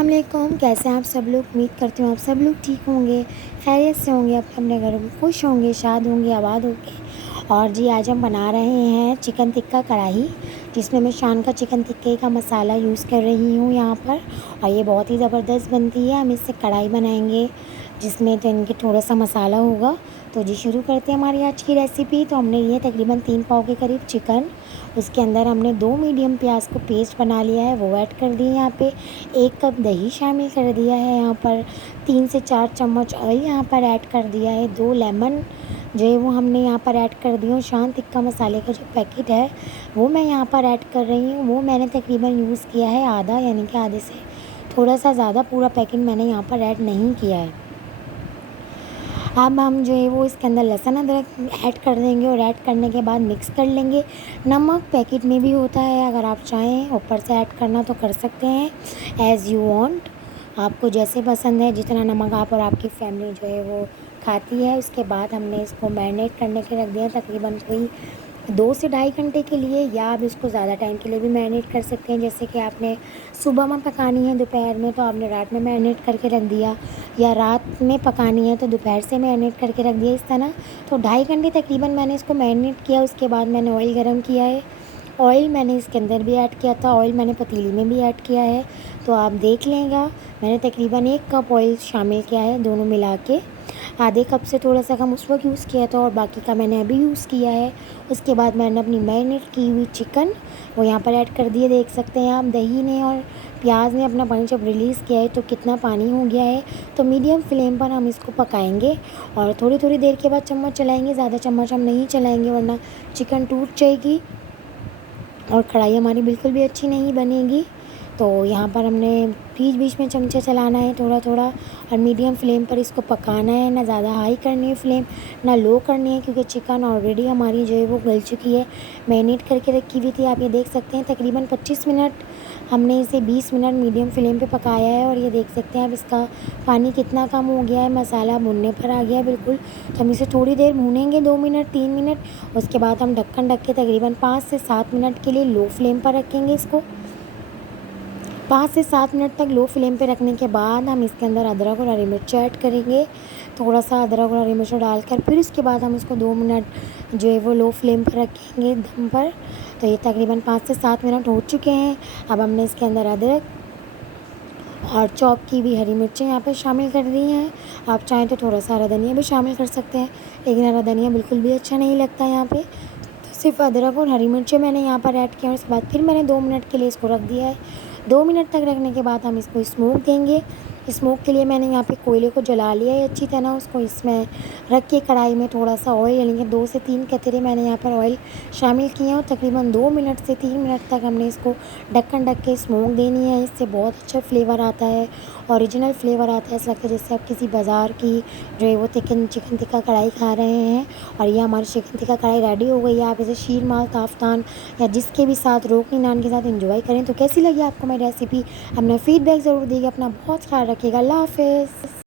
अस्सलाम वालेकुम। कैसे हैं आप सब लोग? उम्मीद करती हूँ आप सब लोग ठीक होंगे, खैरियत से होंगे, अपने अपने घरों में खुश होंगे, शाद होंगे, आबाद होंगे। और जी आज हम बना रहे हैं चिकन टिक्का कढ़ाई, जिसमें मैं शान का चिकन टिक्के का मसाला यूज़ कर रही हूँ यहाँ पर। और ये बहुत ही ज़बरदस्त बनती है। हम इससे कढ़ाई बनाएंगे जिसमें तो इनके थोड़ा सा मसाला होगा। तो जी शुरू करते हैं हमारी आज की रेसिपी। तो हमने लिए तकरीबन 3 पाव के करीब चिकन। उसके अंदर हमने 2 मीडियम प्याज को पेस्ट बना लिया है, वो ऐड कर दिए यहाँ पे। 1 कप दही शामिल कर दिया है यहाँ पर। 3 से 4 चम्मच ऑयल यहाँ पर ऐड कर दिया है। 2 लेमन जो है वो हमने यहाँ पर ऐड कर दिया। शान टिक्का मसाले का जो पैकेट है वो मैं यहाँ पर ऐड कर रही हूँ। वो मैंने तकरीबन यूज़ किया है आधा, यानी कि आधे से थोड़ा सा ज़्यादा, पूरा पैकेट मैंने यहाँ पर ऐड नहीं किया है। अब हम जो है वो इसके अंदर लहसुन अदरक ऐड कर देंगे और ऐड करने के बाद मिक्स कर लेंगे। नमक पैकेट में भी होता है, अगर आप चाहें ऊपर से ऐड करना तो कर सकते हैं, एज़ यू वांट, आपको जैसे पसंद है, जितना नमक आप और आपकी फैमिली जो है वो खाती है। उसके बाद हमने इसको मैरिनेट करने के रख दिया तकरीबन कोई 2 से ढाई घंटे के लिए, या आप इसको ज़्यादा टाइम के लिए भी मैरिनेट कर सकते हैं। जैसे कि आपने सुबह में पकानी है दोपहर में तो आपने रात में मैरिनेट करके रख दिया, या रात में पकानी है तो दोपहर से मैरिनेट करके रख दिया, इस तरह। तो 2.5 घंटे तकरीबन मैंने इसको मैरिनेट किया। उसके बाद मैंने ऑयल गर्म किया है। ऑयल मैंने इसके अंदर भी ऐड किया था, ऑयल मैंने पतीली में भी ऐड किया है, तो आप देख लेंगे। मैंने तकरीबन 1 कप ऑयल शामिल किया है, दोनों मिला के। आधे कप से थोड़ा सा कम उस वक्त यूज़ किया था और बाकी का मैंने अभी यूज़ किया है। उसके बाद मैंने अपनी मैरिनेट की हुई चिकन वो यहाँ पर ऐड कर दिए। देख सकते हैं आप, दही ने और प्याज ने अपना पानी जब रिलीज़ किया है तो कितना पानी हो गया है। तो मीडियम फ्लेम पर हम इसको पकाएंगे और थोड़ी थोड़ी देर के बाद चम्मच चलाएंगे। ज़्यादा चम्मच हम नहीं चलाएंगे वरना चिकन टूट जाएगी और कढ़ाई हमारी बिल्कुल भी अच्छी नहीं बनेगी। तो यहाँ पर हमने बीच बीच में चमचा चलाना है थोड़ा थोड़ा, और मीडियम फ्लेम पर इसको पकाना है। ना ज़्यादा हाई करनी है फ्लेम, ना लो करनी है, क्योंकि चिकन ऑलरेडी हमारी जो है वो गल चुकी है, मैरिनेट करके रखी हुई थी। आप ये देख सकते हैं तकरीबन 25 मिनट हमने इसे 20 मिनट मीडियम फ्लेम पे पकाया है। और ये देख सकते हैं आप, इसका पानी कितना कम हो गया है, मसाला भुनने पर आ गया है बिल्कुल। तो हम इसे थोड़ी देर भूनेंगे, 2 मिनट 3 मिनट। उसके बाद हम ढक्कन ढक के तकरीबन 5 से 7 मिनट के लिए लो फ्लेम पर रखेंगे इसको। 5 से 7 मिनट तक लो फ्लेम पे रखने के बाद हम इसके अंदर अदरक और हरी मिर्च ऐड करेंगे। थोड़ा सा अदरक और हरी मिर्च डालकर फिर उसके बाद हम इसको 2 मिनट जो है वो लो फ्लेम पर रखेंगे दम पर। तो ये तकरीबन 5 से 7 मिनट हो चुके हैं। अब हमने इसके अंदर अदरक और चॉप की भी हरी मिर्चें यहाँ पे शामिल कर दी हैं। आप चाहें तो थोड़ा सा हरा धनिया भी शामिल कर सकते हैं, लेकिन हरा धनिया बिल्कुल भी अच्छा नहीं लगता यहाँ पे। तो सिर्फ अदरक और हरी मिर्चें मैंने यहाँ पर ऐड किया और उसके बाद फिर मैंने 2 मिनट के लिए इसको रख दिया है। 2 मिनट तक रखने के बाद हम इसको स्मोक देंगे। स्मोक के लिए मैंने यहाँ पे कोयले को जला लिया है अच्छी तरह। उसको इसमें रख के कढ़ाई में थोड़ा सा ऑयल, यानी कि 2 से 3 कतरे मैंने यहाँ पर ऑयल शामिल किए हैं। और तकरीबन 2 मिनट से 3 मिनट तक हमने इसको ढक्कन ढक के स्मोक देनी है। इससे बहुत अच्छा फ्लेवर आता है, ओरिजिनल फ्लेवर आता है। ऐसा लगता है जैसे आप किसी बाज़ार की जो है वो चिकन टिक्का कढ़ाई खा रहे हैं। और ये हमारी चिकन टिक्का कढ़ाई रेडी हो गई है। आप इसे शीर माल ताफ्तान या जिसके भी साथ, रोकनी नान के साथ एंजॉय करें। तो कैसी लगी आपको मेरी रेसिपी? अपना फीडबैक ज़रूर दीजिए। अपना बहुत ख्याल रखिएगा। अल्लाह हाफ़िज़।